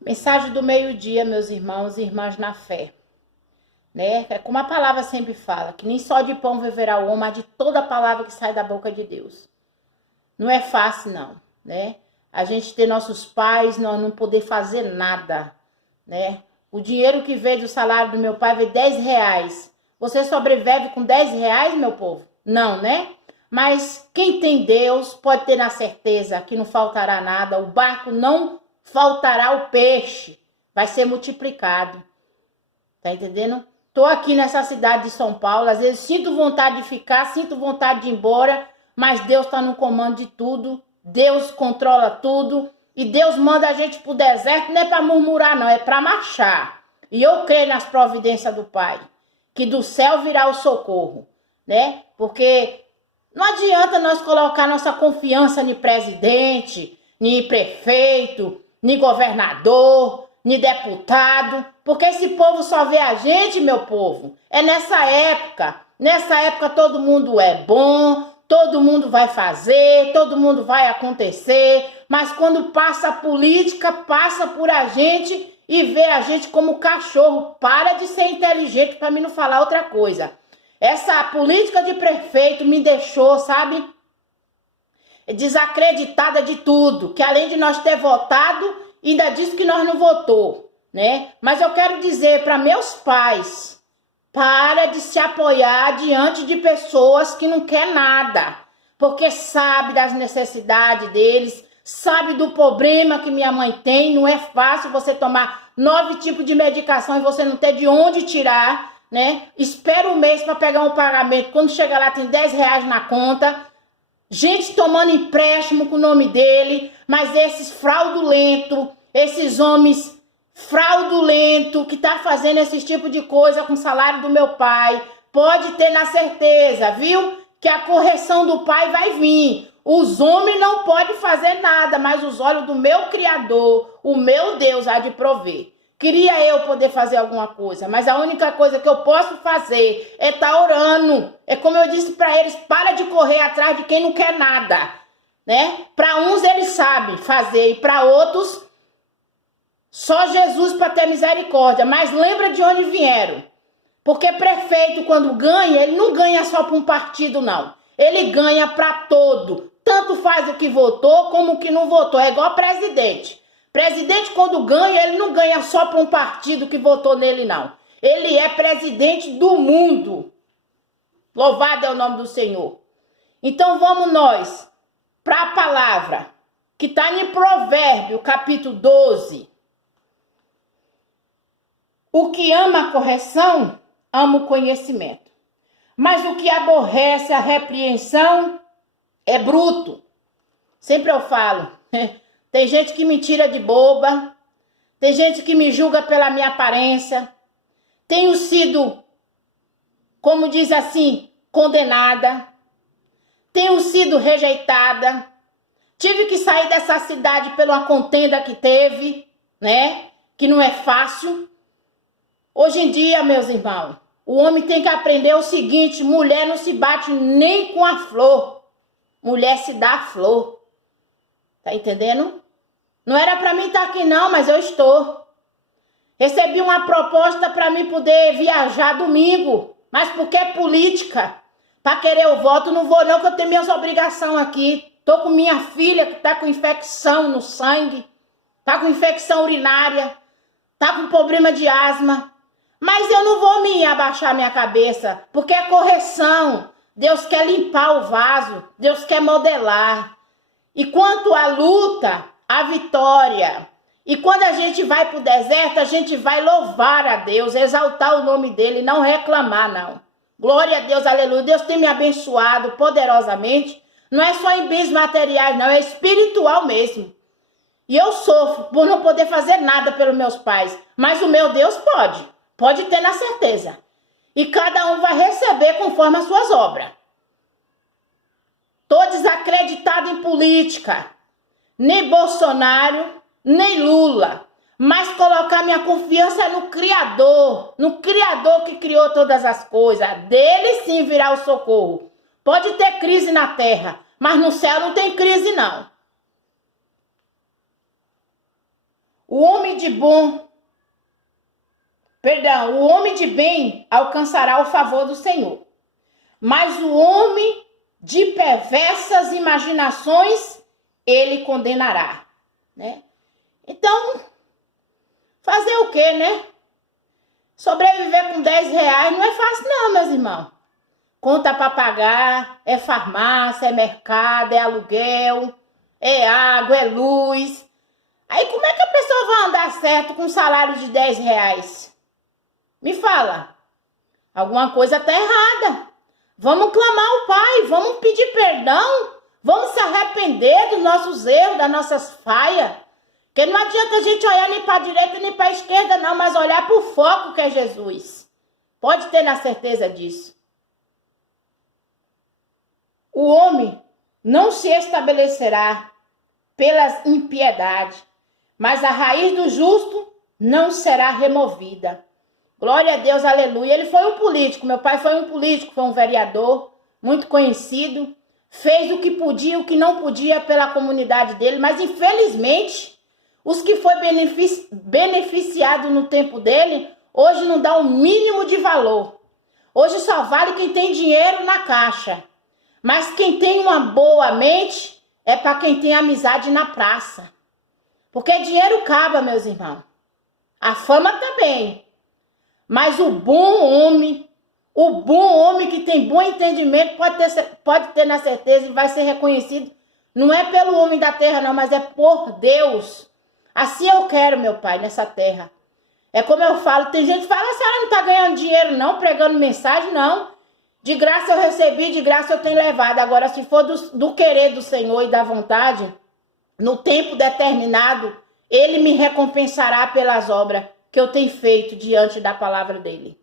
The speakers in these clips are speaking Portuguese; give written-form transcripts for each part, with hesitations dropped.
Mensagem do meio-dia, meus irmãos e irmãs na fé, né? É como a palavra sempre fala, que nem só de pão viverá o homem, mas de toda a palavra que sai da boca de Deus. Não é fácil, não, né? A gente ter nossos pais, nós não poder fazer nada, né? O dinheiro que veio do salário do meu pai veio R$ 10. Você sobrevive com R$ 10, meu povo? Não, né? Mas quem tem Deus pode ter na certeza que não faltará nada, o barco não faltará o peixe, vai ser multiplicado. Tá entendendo? Tô aqui nessa cidade de São Paulo, às vezes sinto vontade de ficar, sinto vontade de ir embora, mas Deus tá no comando de tudo, Deus controla tudo, e Deus manda a gente pro deserto, não é para murmurar não, é para marchar. E eu creio nas providências do Pai, que do céu virá o socorro, né? Porque não adianta nós colocar nossa confiança em presidente, em prefeito, em governador, em deputado, porque esse povo só vê a gente, meu povo. É nessa época todo mundo é bom, todo mundo vai fazer, todo mundo vai acontecer, mas quando passa a política, passa por a gente e vê a gente como cachorro. Para de ser inteligente para mim não falar outra coisa. Essa política de prefeito me deixou, sabe, desacreditada de tudo, que além de nós ter votado, ainda disse que nós não votou, né? Mas eu quero dizer para meus pais, para de se apoiar diante de pessoas que não quer nada, porque sabe das necessidades deles, sabe do problema que minha mãe tem, não é fácil você tomar 9 tipos de medicação e você não ter de onde tirar, né? Espera um mês para pegar um pagamento, quando chega lá tem R$ 10 na conta, gente tomando empréstimo com o nome dele, mas esses fraudulentos, esses homens fraudulentos que tá fazendo esse tipo de coisa com o salário do meu pai, pode ter na certeza, viu? Que a correção do pai vai vir. Os homens não podem fazer nada, mas os olhos do meu Criador, o meu Deus, há de prover. Queria eu poder fazer alguma coisa, mas a única coisa que eu posso fazer é estar orando. É como eu disse para eles, para de correr atrás de quem não quer nada, né? Para uns eles sabem fazer e para outros só Jesus para ter misericórdia. Mas lembra de onde vieram. Porque prefeito quando ganha, ele não ganha só para um partido não. Ele ganha para todo. Tanto faz o que votou como o que não votou. É igual presidente. Presidente, quando ganha, ele não ganha só para um partido que votou nele, não. Ele é presidente do mundo. Louvado é o nome do Senhor. Então, vamos nós para a palavra que está em Provérbio, capítulo 12. O que ama a correção, ama o conhecimento. Mas o que aborrece a repreensão é bruto. Sempre eu falo, tem gente que me tira de boba, tem gente que me julga pela minha aparência. Tenho sido, como diz assim, condenada. Tenho sido rejeitada. Tive que sair dessa cidade pela contenda que teve, né? Que não é fácil. Hoje em dia, meus irmãos, o homem tem que aprender o seguinte, mulher não se bate nem com a flor. Mulher se dá a flor. Tá entendendo? Não era para mim estar aqui não, mas eu estou. Recebi uma proposta para mim poder viajar domingo, mas porque é política. Para querer o voto, não vou não, que eu tenho minhas obrigações aqui. Tô com minha filha que tá com infecção no sangue, tá com infecção urinária, tá com problema de asma. Mas eu não vou me abaixar minha cabeça, porque é correção. Deus quer limpar o vaso, Deus quer modelar. E quanto à luta, a vitória. E quando a gente vai para o deserto, a gente vai louvar a Deus, exaltar o nome dele, não reclamar, não. Glória a Deus, aleluia. Deus tem me abençoado poderosamente. Não é só em bens materiais, não, é espiritual mesmo. E eu sofro por não poder fazer nada pelos meus pais. Mas o meu Deus pode. Pode ter na certeza. E cada um vai receber conforme as suas obras. Estou desacreditado em política. Nem Bolsonaro, nem Lula. Mas colocar minha confiança no Criador que criou todas as coisas. Dele sim virá o socorro. Pode ter crise na terra, mas no céu não tem crise não. o homem de bem alcançará o favor do Senhor, mas o homem de perversas imaginações ele condenará, né? Então, fazer o quê, né? Sobreviver com 10 reais não é fácil não, meus irmãos. Conta para pagar, é farmácia, é mercado, é aluguel, é água, é luz. Aí como é que a pessoa vai andar certo com um salário de 10 reais? Me fala, alguma coisa tá errada. Vamos clamar ao Pai, vamos pedir perdão, vamos se arrepender dos nossos erros, das nossas falhas. Porque não adianta a gente olhar nem para a direita nem para a esquerda não, mas olhar para o foco que é Jesus. Pode ter na certeza disso. O homem não se estabelecerá pelas impiedades, mas a raiz do justo não será removida. Glória a Deus, aleluia. Ele foi um político, meu pai foi um político, foi um vereador muito conhecido, fez o que podia, o que não podia pela comunidade dele, mas infelizmente os que foi beneficiado no tempo dele, hoje não dá o mínimo de valor. Hoje só vale quem tem dinheiro na caixa. Mas quem tem uma boa mente é para quem tem amizade na praça. Porque dinheiro acaba, meus irmãos. A fama também. Mas o bom homem que tem bom entendimento pode ter na certeza e vai ser reconhecido. Não é pelo homem da terra não, mas é por Deus. Assim eu quero, meu pai, nessa terra. É como eu falo, tem gente que fala, a senhora não está ganhando dinheiro não, pregando mensagem, não. De graça eu recebi, de graça eu tenho levado. Agora, se for do querer do Senhor e da vontade, no tempo determinado, Ele me recompensará pelas obras que eu tenho feito diante da palavra dEle.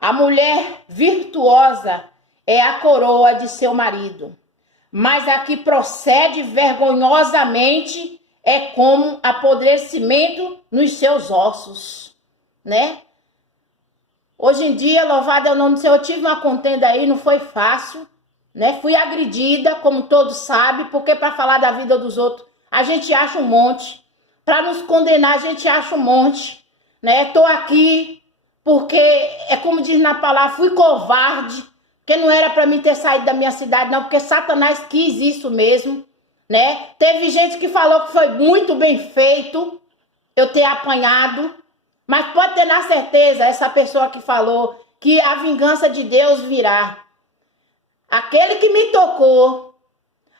A mulher virtuosa é a coroa de seu marido, mas a que procede vergonhosamente é como apodrecimento nos seus ossos, né? Hoje em dia, louvado é o nome do Senhor, eu tive uma contenda aí, não foi fácil, né? Fui agredida, como todos sabem, porque para falar da vida dos outros, a gente acha um monte. Para nos condenar, a gente acha um monte, né? Tô aqui porque, é como diz na palavra, fui covarde, porque não era para mim ter saído da minha cidade, não, porque Satanás quis isso mesmo, né? Teve gente que falou que foi muito bem feito eu ter apanhado, mas pode ter na certeza, essa pessoa que falou que a vingança de Deus virá. Aquele que me tocou,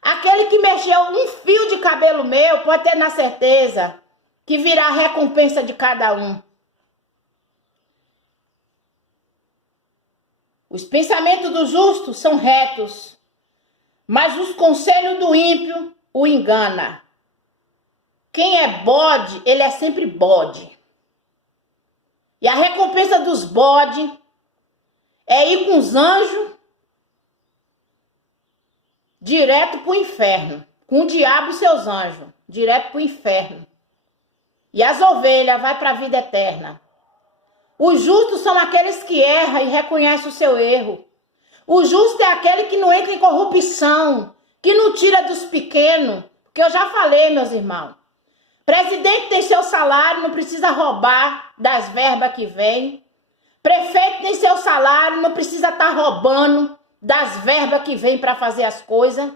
aquele que mexeu um fio de cabelo meu, pode ter na certeza que virá a recompensa de cada um. Os pensamentos do justo são retos, mas os conselhos do ímpio o engana. Quem é bode, ele é sempre bode. E a recompensa dos bodes é ir com os anjos direto para o inferno. Com o diabo e seus anjos, direto para o inferno. E as ovelhas vai para a vida eterna. Os justos são aqueles que erram e reconhecem o seu erro. O justo é aquele que não entra em corrupção, que não tira dos pequenos. Porque eu já falei, meus irmãos. Presidente tem seu salário, não precisa roubar das verbas que vem. Prefeito tem seu salário, não precisa estar roubando das verbas que vem para fazer as coisas.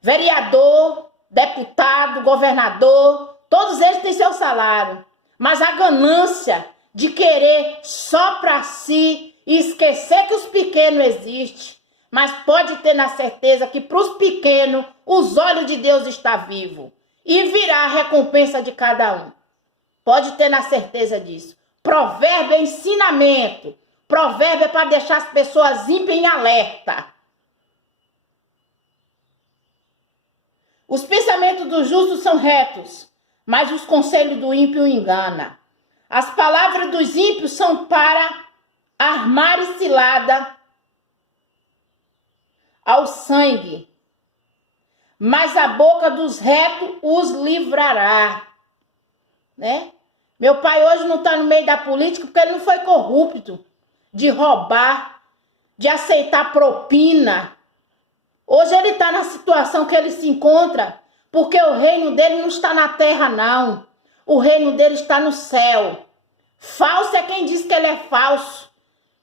Vereador, deputado, governador, todos eles têm seu salário. Mas a ganância de querer só para si e esquecer que os pequenos existem. Mas pode ter na certeza que para os pequenos, os olhos de Deus estão vivos. E virá a recompensa de cada um. Pode ter na certeza disso. Provérbio é ensinamento. Provérbio é para deixar as pessoas ímpias em alerta. Os pensamentos do justo são retos, mas os conselhos do ímpio engana. As palavras dos ímpios são para armar cilada ao sangue, mas a boca dos retos os livrará, né? Meu pai hoje não está no meio da política porque ele não foi corrupto de roubar, de aceitar propina. Hoje ele está na situação que ele se encontra Porque o reino dele não está na terra, não. O reino dele está no céu. Falso é quem diz que ele é falso.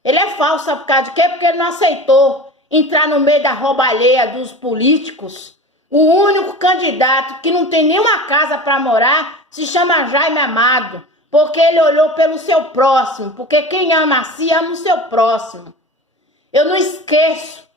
Ele é falso, sabe por causa de quê? Porque ele não aceitou entrar no meio da roubalheira dos políticos. O único candidato que não tem nenhuma casa para morar se chama Jaime Amado. Porque ele olhou pelo seu próximo. Porque quem ama a si, ama o seu próximo. Eu não esqueço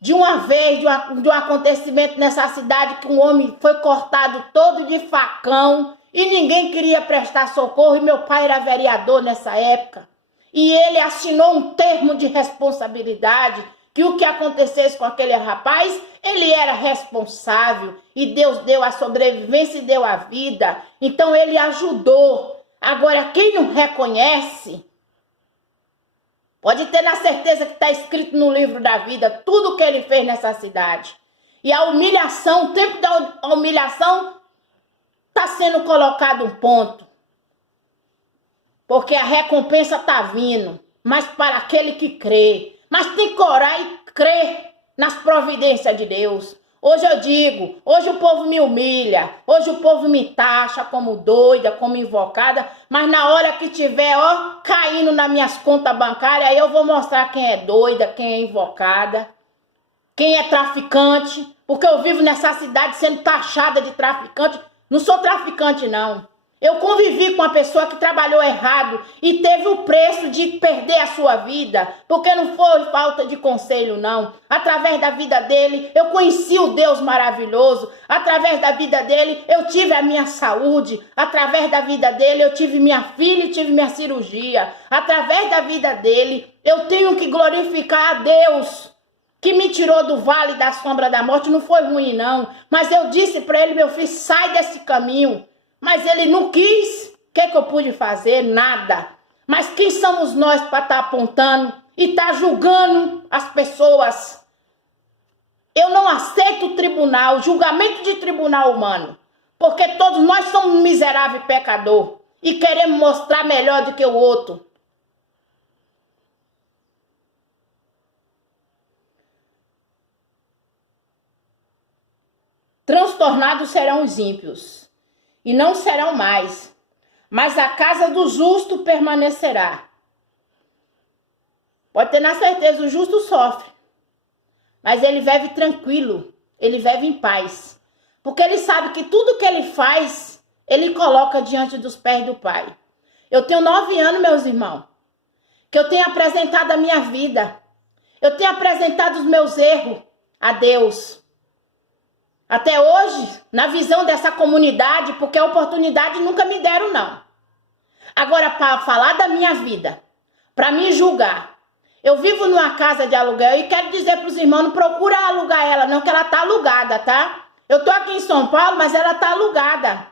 de uma vez, de um acontecimento nessa cidade que um homem foi cortado todo de facão e ninguém queria prestar socorro e meu pai era vereador nessa época. E ele assinou um termo de responsabilidade que o que acontecesse com aquele rapaz, ele era responsável e Deus deu a sobrevivência e deu a vida. Então ele ajudou. Agora, quem não reconhece, pode ter na certeza que está escrito no livro da vida tudo o que ele fez nessa cidade. E a humilhação, o tempo da humilhação está sendo colocado um ponto. Porque a recompensa está vindo. Mas para aquele que crê. Mas tem que orar e crer nas providências de Deus. Hoje eu digo, hoje o povo me humilha, hoje o povo me taxa como doida, como invocada, mas na hora que tiver, caindo nas minhas contas bancárias, aí eu vou mostrar quem é doida, quem é invocada, quem é traficante, porque eu vivo nessa cidade sendo taxada de traficante. Não sou traficante, não. Eu convivi com uma pessoa que trabalhou errado e teve o preço de perder a sua vida, porque não foi falta de conselho, não. Através da vida dele, eu conheci o Deus maravilhoso. Através da vida dele, eu tive a minha saúde. Através da vida dele, eu tive minha filha e tive minha cirurgia. Através da vida dele, eu tenho que glorificar a Deus, que me tirou do vale da sombra da morte. Não foi ruim, não. Mas eu disse para ele, meu filho, sai desse caminho. Mas ele não quis. O que eu pude fazer? Nada. Mas quem somos nós para estar apontando e estar julgando as pessoas? Eu não aceito tribunal, julgamento de tribunal humano. Porque todos nós somos um miserável pecador. E queremos mostrar melhor do que o outro. Transtornados serão os ímpios. E não serão mais, mas a casa do justo permanecerá. Pode ter na certeza, o justo sofre, mas ele vive tranquilo, ele vive em paz, porque ele sabe que tudo que ele faz, ele coloca diante dos pés do Pai. Eu tenho 9 anos, meus irmãos, que eu tenho apresentado a minha vida, eu tenho apresentado os meus erros a Deus. Até hoje, na visão dessa comunidade, porque a oportunidade nunca me deram, não. Agora, para falar da minha vida, para me julgar, eu vivo numa casa de aluguel e quero dizer para os irmãos, não procura alugar ela não, que ela está alugada, tá? Eu tô aqui em São Paulo, mas ela está alugada.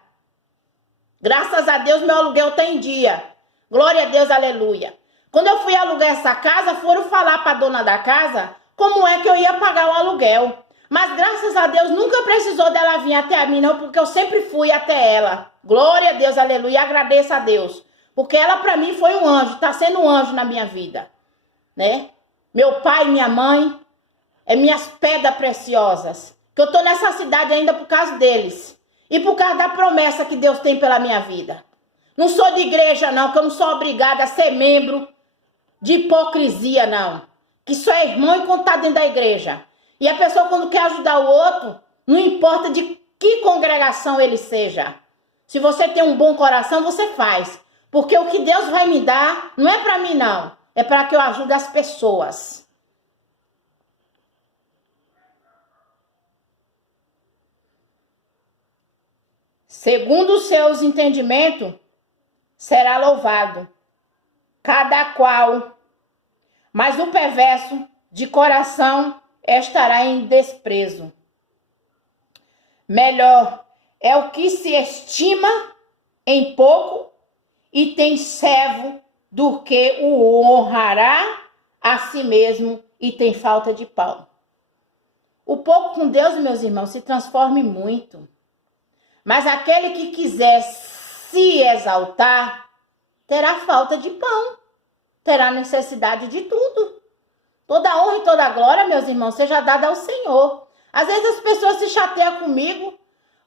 Graças a Deus, meu aluguel está em dia. Glória a Deus, aleluia. Quando eu fui alugar essa casa, foram falar para a dona da casa como é que eu ia pagar o aluguel. Mas graças a Deus nunca precisou dela vir até a mim, não, porque eu sempre fui até ela. Glória a Deus, aleluia, agradeço a Deus. Porque ela para mim foi um anjo, está sendo um anjo na minha vida, né? Meu pai e minha mãe, é minhas pedras preciosas. Que eu tô nessa cidade ainda por causa deles. E por causa da promessa que Deus tem pela minha vida. Não sou de igreja não, que eu não sou obrigada a ser membro de hipocrisia não. Que só é irmão e quando tá dentro da igreja. E a pessoa quando quer ajudar o outro, não importa de que congregação ele seja. Se você tem um bom coração, você faz. Porque o que Deus vai me dar, não é para mim não. É para que eu ajude as pessoas. Segundo os seus entendimentos, será louvado. Cada qual. Mas o perverso de coração estará em desprezo. Melhor é o que se estima em pouco e tem servo do que o honrará a si mesmo e tem falta de pão. O pouco com Deus, meus irmãos, se transforma em muito. Mas aquele que quiser se exaltar terá falta de pão, terá necessidade de tudo. Toda honra e toda glória, meus irmãos, seja dada ao Senhor. Às vezes as pessoas se chateiam comigo,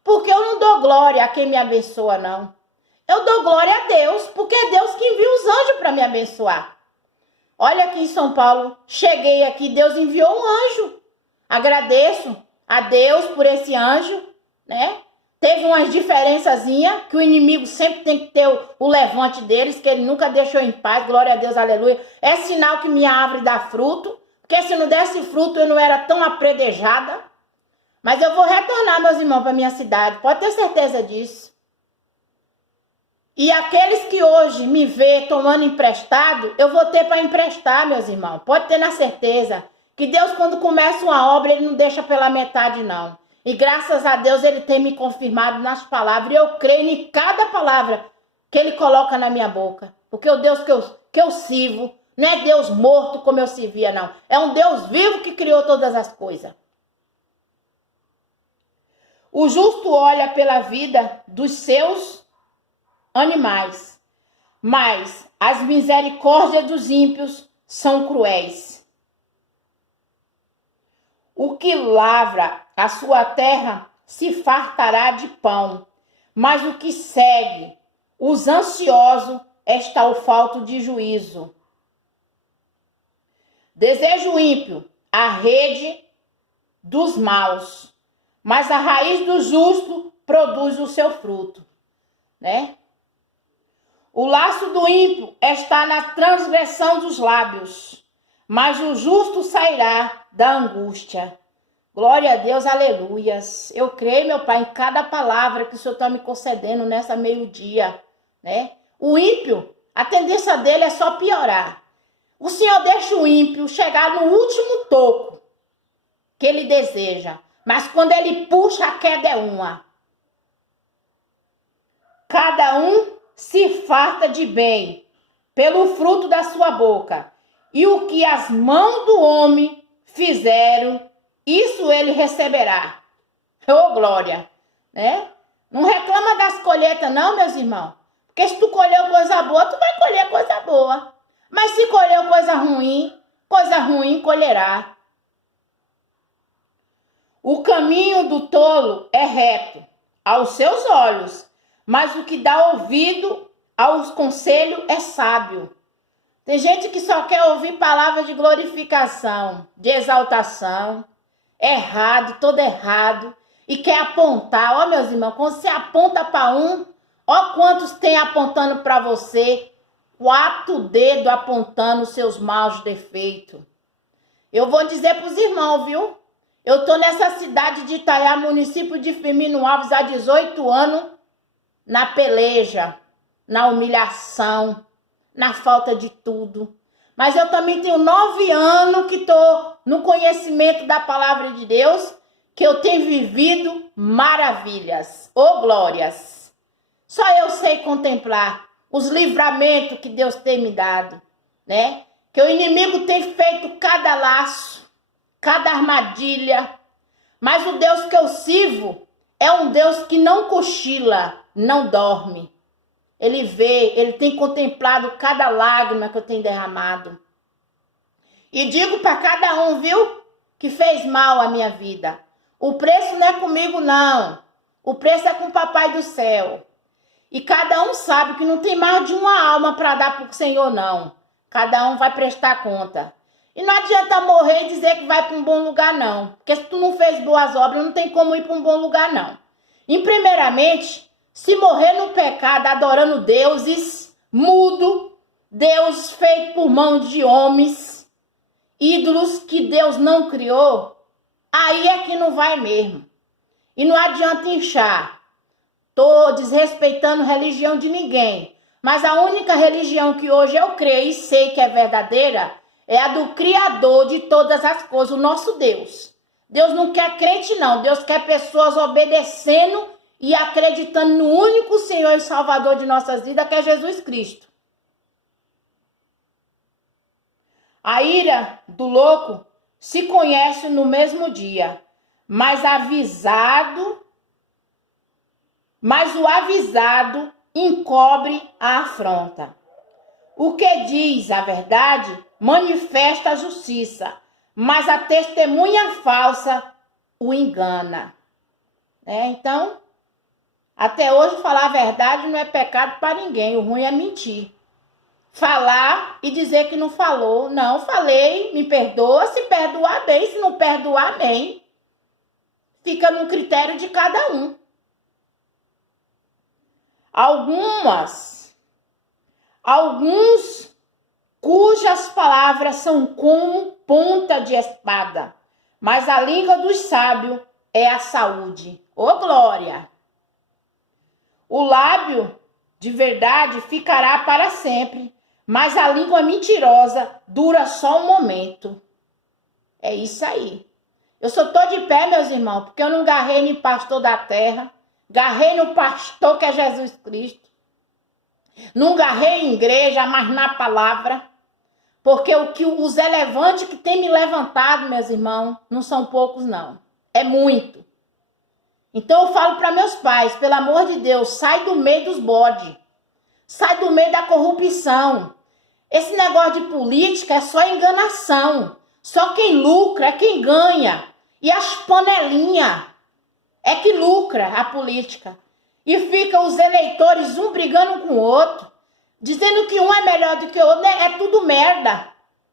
porque eu não dou glória a quem me abençoa, não. Eu dou glória a Deus, porque é Deus que envia os anjos para me abençoar. Olha aqui em São Paulo, cheguei aqui, Deus enviou um anjo. Agradeço a Deus por esse anjo, né? Teve umas diferençazinhas, que o inimigo sempre tem que ter o levante deles, que ele nunca deixou em paz, glória a Deus, aleluia. É sinal que minha árvore dá fruto, porque se não desse fruto eu não era tão apredejada. Mas eu vou retornar, meus irmãos, para minha cidade, pode ter certeza disso. E aqueles que hoje me vê tomando emprestado, eu vou ter para emprestar, meus irmãos. Pode ter na certeza que Deus, quando começa uma obra, ele não deixa pela metade, não. E graças a Deus, ele tem me confirmado nas palavras. E eu creio em cada palavra que ele coloca na minha boca. Porque o Deus que eu sirvo não é Deus morto como eu servia, não. É um Deus vivo que criou todas as coisas. O justo olha pela vida dos seus animais, mas as misericórdias dos ímpios são cruéis. O que lavra a sua terra se fartará de pão, mas o que segue os ansiosos está o falto de juízo. Deseja o ímpio a rede dos maus, mas a raiz do justo produz o seu fruto, né? O laço do ímpio está na transgressão dos lábios, mas o justo sairá da angústia. Glória a Deus, aleluias. Eu creio, meu Pai, em cada palavra que o Senhor está me concedendo nessa meio-dia, né? O ímpio, a tendência dele é só piorar. O Senhor deixa o ímpio chegar no último topo que ele deseja, mas quando ele puxa, a queda é uma. Cada um se farta de bem pelo fruto da sua boca, e o que as mãos do homem fizeram, isso ele receberá. Ô, glória, né? Não reclama das colheitas não, meus irmãos, porque se tu colheu coisa boa, tu vai colher coisa boa. Mas se colheu coisa ruim colherá. O caminho do tolo é reto aos seus olhos, mas o que dá ouvido aos conselhos é sábio. Tem gente que só quer ouvir palavras de glorificação, de exaltação, errado, todo errado, e quer apontar. Ó, meus irmãos, quando você aponta para um, ó quantos tem apontando para você, 4 dedos apontando os seus maus defeitos. Eu vou dizer para os irmãos, viu? Eu tô nessa cidade de Itaiá, município de Firmino Alves, há 18 anos, na peleja, na humilhação, na falta de tudo. Mas eu também tenho 9 anos que tô no conhecimento da palavra de Deus, que eu tenho vivido maravilhas, ô glórias. Só eu sei contemplar os livramentos que Deus tem me dado, né? Que o inimigo tem feito cada laço, cada armadilha, mas o Deus que eu sirvo é um Deus que não cochila, não dorme. Ele vê, ele tem contemplado cada lágrima que eu tenho derramado. E digo para cada um, viu, que fez mal à minha vida. O preço não é comigo, não. O preço é com o Papai do céu. E cada um sabe que não tem mais de uma alma para dar para o Senhor, não. Cada um vai prestar conta. E não adianta morrer e dizer que vai para um bom lugar, não. Porque se tu não fez boas obras, não tem como ir para um bom lugar, não. E primeiramente, se morrer no pecado, adorando deuses, mudo, Deus feito por mãos de homens, ídolos que Deus não criou, aí é que não vai mesmo. E não adianta inchar. Tô desrespeitando religião de ninguém. Mas a única religião que hoje eu creio e sei que é verdadeira é a do Criador de todas as coisas, o nosso Deus. Deus não quer crente, não. Deus quer pessoas obedecendo e acreditando no único Senhor e Salvador de nossas vidas, que é Jesus Cristo. A ira do louco se conhece no mesmo dia, mas o avisado encobre a afronta. O que diz a verdade manifesta a justiça, mas a testemunha falsa o engana. Então, Até hoje, falar a verdade não é pecado para ninguém. O ruim é mentir. Falar e dizer que não falou. Não, falei, me perdoa. Se perdoar, bem. Se não perdoar, nem. Fica no critério de cada um. Alguns cujas palavras são como ponta de espada, mas a língua dos sábios é a saúde. Ô glória! O lábio de verdade ficará para sempre, mas a língua mentirosa dura só um momento. É isso aí. Eu só tô de pé, meus irmãos, porque eu não garrei nem pastor da terra, garrei no pastor que é Jesus Cristo. Não garrei em igreja, mas na palavra. Porque os elevantes que tem me levantado, meus irmãos, não são poucos, não. É muito. Então eu falo para meus pais, pelo amor de Deus, sai do meio dos bodes. Sai do meio da corrupção. Esse negócio de política é só enganação. Só quem lucra é quem ganha. E as panelinhas é que lucra a política. E fica os eleitores um brigando com o outro, dizendo que um é melhor do que o outro. É tudo merda.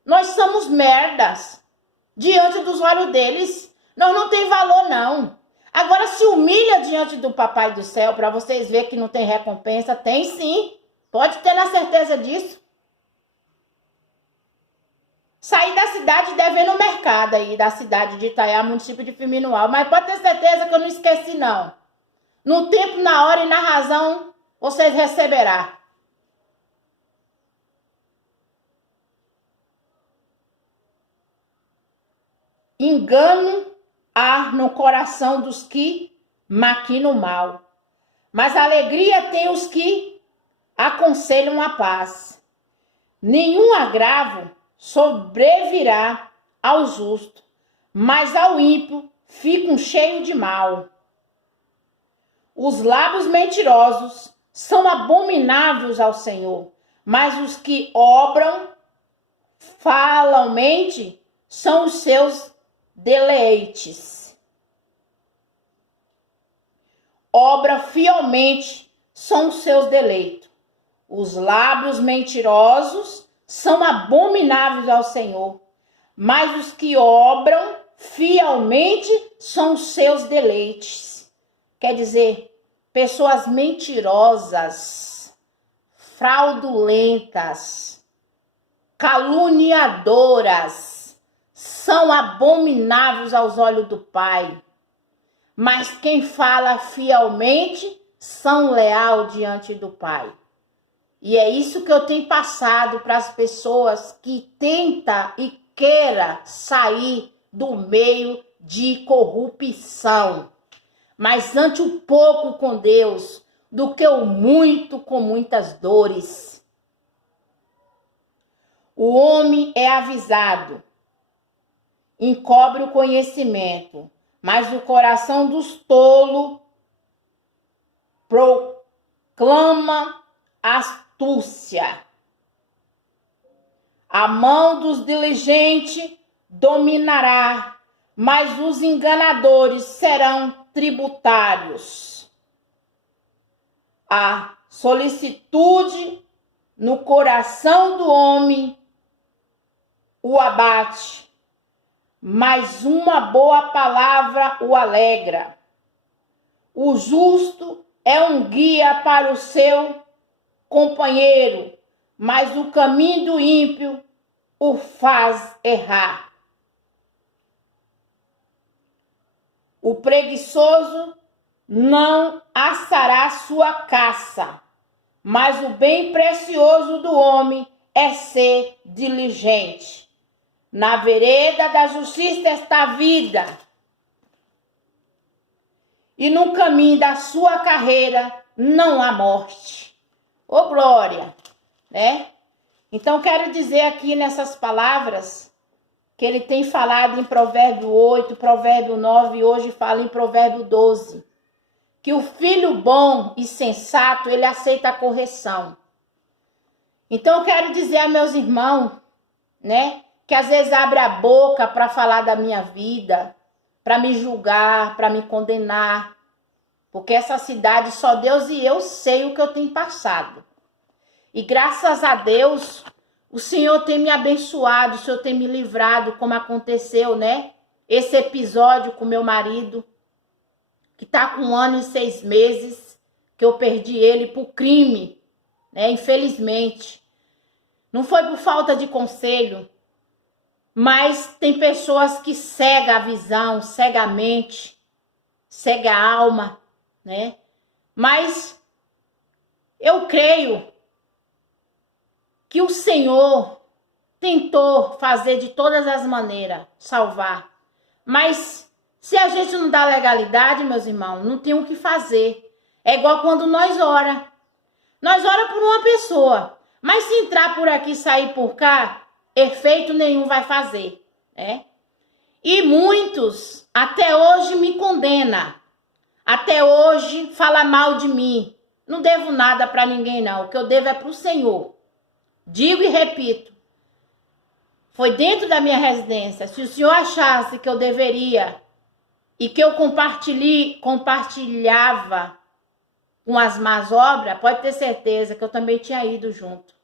Nós somos merdas. Diante dos olhos deles, nós não tem valor, não. Agora se humilha diante do Papai do Céu, para vocês verem que não tem recompensa. Tem sim. Pode ter na certeza disso. Saí da cidade devendo o mercado aí, da cidade de Itaiá, município de Firmino Alves. Mas pode ter certeza que eu não esqueci, não. No tempo, na hora e na razão, vocês receberão. Engano há no coração dos que maquinam mal, mas alegria tem os que aconselham a paz. Nenhum agravo sobrevirá ao justo, mas ao ímpio ficam cheios de mal. Os lábios mentirosos são abomináveis ao Senhor, mas os que obram falalmente são os seus deleites. Obra fielmente são os seus deleitos. Os lábios mentirosos são abomináveis ao Senhor, mas os que obram fielmente são os seus deleites. Quer dizer, pessoas mentirosas, fraudulentas, caluniadoras, são abomináveis aos olhos do Pai. Mas quem fala fielmente são leal diante do Pai. E é isso que eu tenho passado para as pessoas que tentam e queiram sair do meio de corrupção. Mas ante o pouco com Deus do que o muito com muitas dores. O homem é avisado, encobre o conhecimento, mas o coração dos tolos proclama astúcia. A mão dos diligentes dominará, mas os enganadores serão tributários. A solicitude no coração do homem o abate, mas uma boa palavra o alegra. O justo é um guia para o seu companheiro, mas o caminho do ímpio o faz errar. O preguiçoso não assará sua caça, mas o bem precioso do homem é ser diligente. Na vereda da justiça está a vida, e no caminho da sua carreira não há morte. Ô glória, né? Então quero dizer aqui nessas palavras que ele tem falado em Provérbio 8, Provérbio 9 e hoje fala em Provérbio 12. Que o filho bom e sensato, ele aceita a correção. Então eu quero dizer a meus irmãos, né? Que às vezes abre a boca para falar da minha vida, para me julgar, para me condenar. Porque essa cidade, só Deus e eu sei o que eu tenho passado. E graças a Deus, o Senhor tem me abençoado, o Senhor tem me livrado, como aconteceu, né? Esse episódio com meu marido, que tá com 1 ano e 6 meses, que eu perdi ele por crime, né? Infelizmente. Não foi por falta de conselho, mas tem pessoas que cegam a visão, cegam a mente, cegam a alma, né? Mas eu creio que o Senhor tentou fazer de todas as maneiras, salvar. Mas se a gente não dá legalidade, meus irmãos, não tem o que fazer. É igual quando nós ora. Nós ora por uma pessoa, mas se entrar por aqui e sair por cá, efeito nenhum vai fazer, né? E muitos até hoje me condenam. Até hoje fala mal de mim. Não devo nada para ninguém, não. O que eu devo é para o Senhor. Digo e repito. Foi dentro da minha residência. Se o Senhor achasse que eu deveria e que eu compartilhava com as más obras, pode ter certeza que eu também tinha ido junto.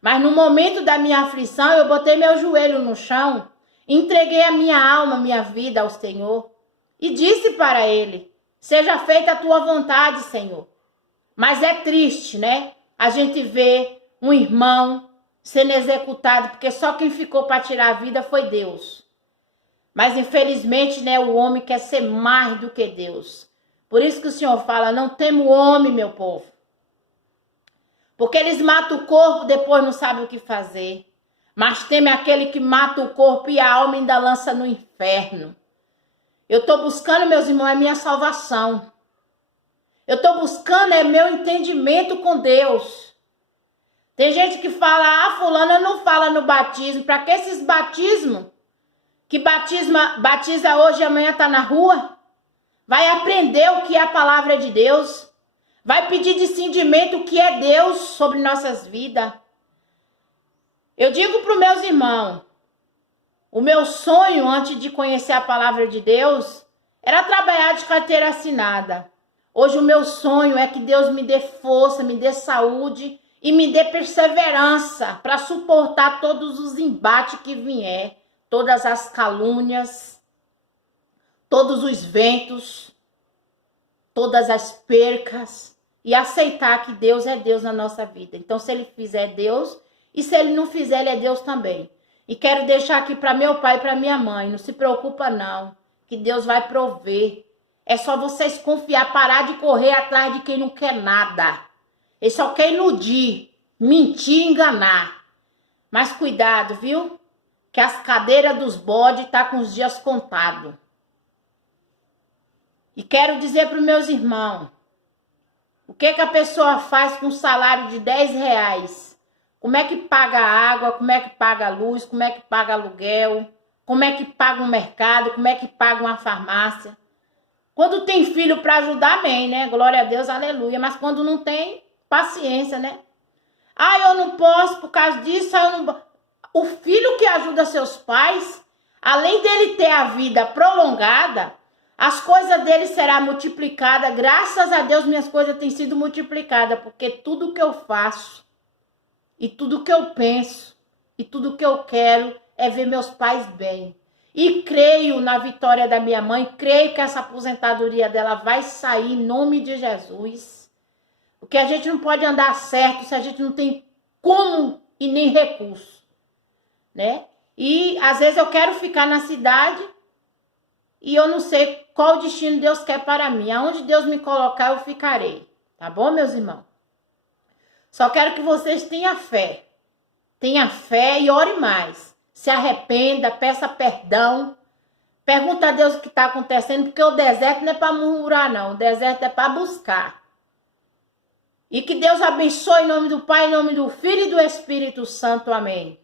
Mas no momento da minha aflição, eu botei meu joelho no chão, entreguei a minha alma, minha vida ao Senhor e disse para Ele: seja feita a tua vontade, Senhor. Mas é triste, né? A gente vê um irmão sendo executado, porque só quem ficou para tirar a vida foi Deus. Mas infelizmente, né, o homem quer ser mais do que Deus. Por isso que o Senhor fala: não temo o homem, meu povo. Porque eles matam o corpo, depois não sabem o que fazer. Mas teme aquele que mata o corpo e a alma ainda lança no inferno. Eu estou buscando, meus irmãos, a minha salvação. Eu estou buscando meu entendimento com Deus. Tem gente que fala: fulana não fala no batismo. Para que esses batismos? Que batiza hoje e amanhã está na rua? Vai aprender o que é a palavra de Deus. Vai pedir discernimento o que é Deus sobre nossas vidas. Eu digo para os meus irmãos, o meu sonho antes de conhecer a palavra de Deus era trabalhar de carteira assinada. Hoje o meu sonho é que Deus me dê força, me dê saúde e me dê perseverança para suportar todos os embates que vier, todas as calúnias, todos os ventos, todas as percas, e aceitar que Deus é Deus na nossa vida. Então, se Ele fizer, Deus, e se Ele não fizer, Ele é Deus também. E quero deixar aqui para meu pai e para minha mãe: não se preocupa não, que Deus vai prover. É só vocês confiar, parar de correr atrás de quem não quer nada. Ele só quer iludir, mentir, enganar. Mas cuidado, viu? Que as cadeiras dos bodes tá com os dias contados. E quero dizer para os meus irmãos: o que a pessoa faz com um salário de 10 reais? Como é que paga a água? Como é que paga a luz? Como é que paga aluguel? Como é que paga um mercado? Como é que paga uma farmácia? Quando tem filho para ajudar, amém, né? Glória a Deus, aleluia. Mas quando não tem, paciência, né? Ah, eu não posso por causa disso. Eu não... O filho que ajuda seus pais, além dele ter a vida prolongada, as coisas dele serão multiplicadas. Graças a Deus, minhas coisas têm sido multiplicadas, porque tudo que eu faço, e tudo que eu penso, e tudo que eu quero é ver meus pais bem. E creio na vitória da minha mãe, creio que essa aposentadoria dela vai sair em nome de Jesus. Porque a gente não pode andar certo se a gente não tem como e nem recurso, né? E às vezes eu quero ficar na cidade e eu não sei qual destino Deus quer para mim. Aonde Deus me colocar, eu ficarei. Tá bom, meus irmãos? Só quero que vocês tenham fé. Tenha fé e ore mais. Se arrependa, peça perdão. Pergunta a Deus o que está acontecendo, porque o deserto não é para murmurar, não. O deserto é para buscar. E que Deus abençoe em nome do Pai, em nome do Filho e do Espírito Santo. Amém.